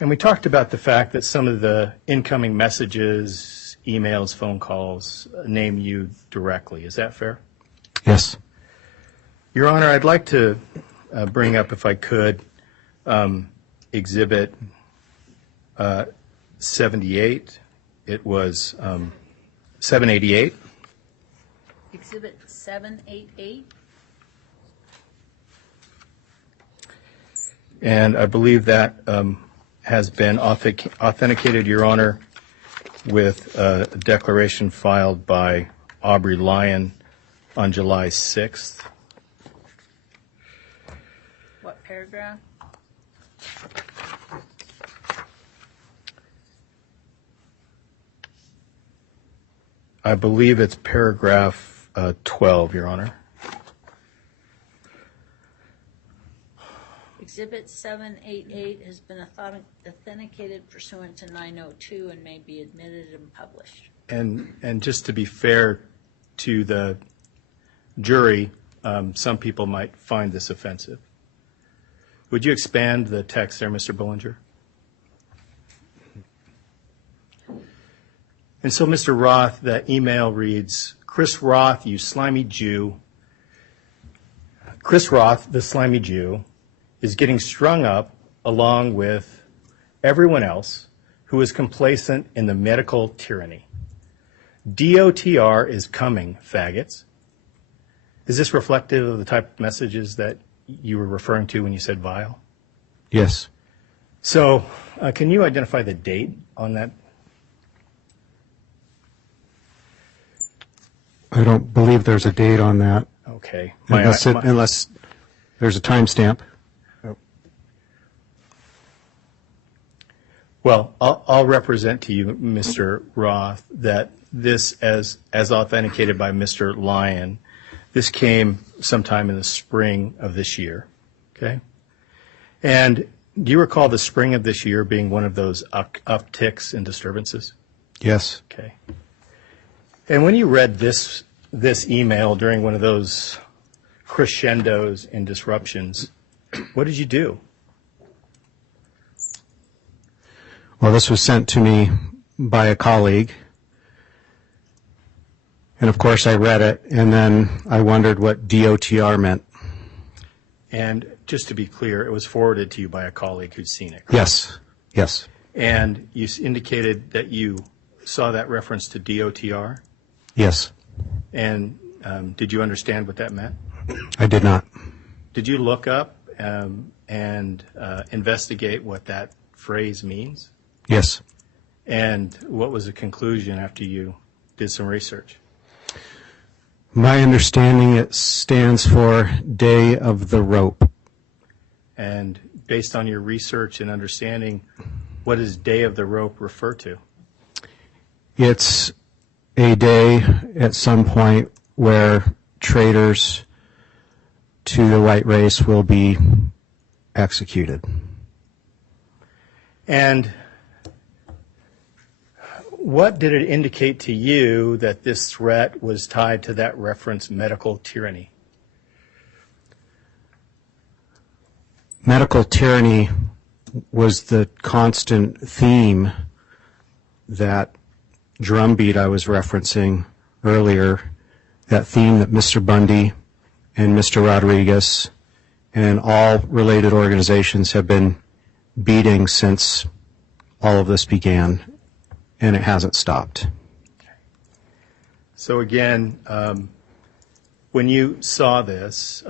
And we talked about the fact that some of the incoming messages, emails, phone calls name you directly. Is that fair? Yes. Your Honor, I'd like to bring up, if I could, Exhibit 78. It was 788. Exhibit 788. And I believe that has been authenticated, Your Honor, with a declaration filed by Aubrey Lyon on July 6th. What paragraph? I believe it's paragraph 12, Your Honor. Exhibit 788 has been authenticated pursuant to 902 and may be admitted and published. And just to be fair to the jury, some people might find this offensive. Would you expand the text there, Mr. Bullinger? And so, Mr. Roth, that email reads, Chris Roth, you slimy Jew. Chris Roth, the slimy Jew, is getting strung up along with everyone else who is complacent in the medical tyranny. DOTR is coming, faggots. Is this reflective of the type of messages that you were referring to when you said vile? Yes. So can you identify the date on that? I don't believe there's a date on that. Okay. Unless there's a timestamp. Well, I'll represent to you, Mr. Roth, that this, as authenticated by Mr. Lyon, this came sometime in the spring of this year, okay? And do you recall the spring of this year being one of those upticks in disturbances? Yes. Okay. And when you read this email during one of those crescendos and disruptions, what did you do? Well, this was sent to me by a colleague. And of course I read it, and then I wondered what DOTR meant. And just to be clear, it was forwarded to you by a colleague who'd seen it, correct? Yes. Yes. And you indicated that you saw that reference to DOTR? Yes. And did you understand what that meant? I did not. Did you look up and investigate what that phrase means? Yes. And what was the conclusion after you did some research? My understanding, it stands for Day of the Rope. And based on your research and understanding, what does Day of the Rope refer to? It's a day at some point where traitors to the white race will be executed. And what did it indicate to you that this threat was tied to that reference, medical tyranny? Medical tyranny was the constant theme, that drumbeat I was referencing earlier, that theme that Mr. Bundy and Mr. Rodriguez and all related organizations have been beating since all of this began, and it hasn't stopped. So again, when you saw this,